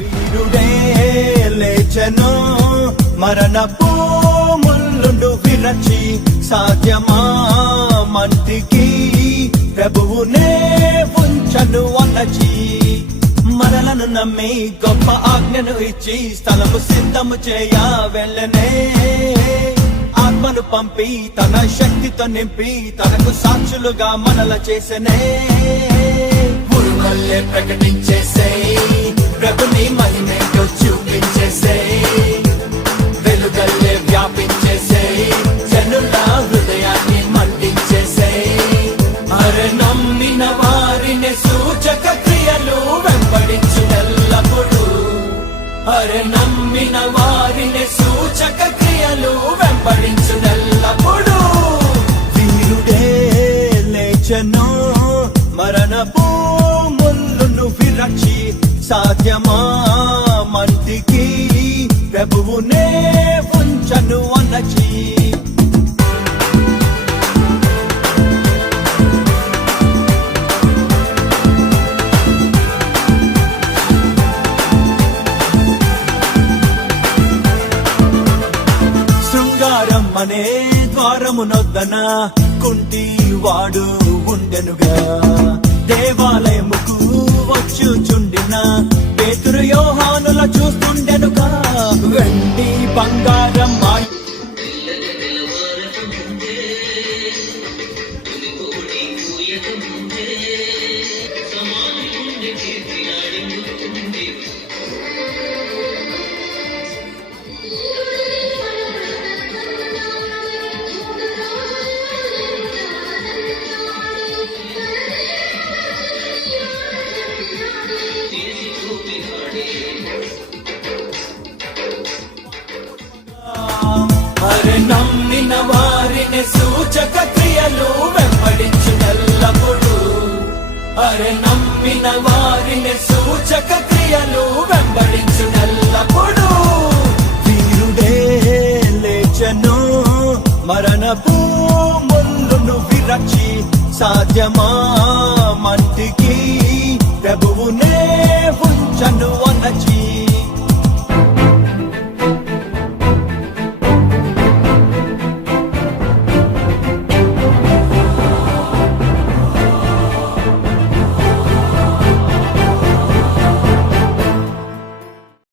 వీరుడే లేచెను మరణపు ముల్లుండు విరచి సాధ్యమా మంటికి ప్రభువునే ఉంచను అన్నచి మరలను నమ్మి గొప్ప ఆజ్ఞను ఇచ్చి స్థలము సిద్ధము చేయ వెళ్ళనే ఆత్మను పంపి తన శక్తితో నింపి తనకు సాక్షులుగా మనల చేసనే మురుమల్లే ప్రకటించేసే ప్రభుని మహిమేంటో చూపించేసే వెలుగల్లే వ్యాపించేసే జనుల హృదయాన్ని మండించేసే అరే నమ్మిన వారిని సూచక క్రియలు వెంబడించునెల్లప్పుడు అరే నమ్మిన వారిని సూచక క్రియలు వెంబడించునెల్లప్పుడు వీరుడే లేచెను మరణపు ముల్లును విరచి సాధ్యమా మంటికి ప్రభువునే ఉంచను అన్నచి శృంగారం అనే ద్వారమునొద్దన కుంటి వాడు ఉండెనుగా దేవాలయముకు వచ్చుచుండిన పేతురు యోహానుల చూస్తుండెనుగా వెండి బంగారం అరే నమ్మిన వారిని సూచక క్రియలు వెంబడించునెల్లప్పుడు అరే నమ్మిన వారిని సూచక క్రియలు వెంబడించునెల్లప్పుడు వీరుడే లేచెను మరణపు ముల్లును విరచి సాధ్యమా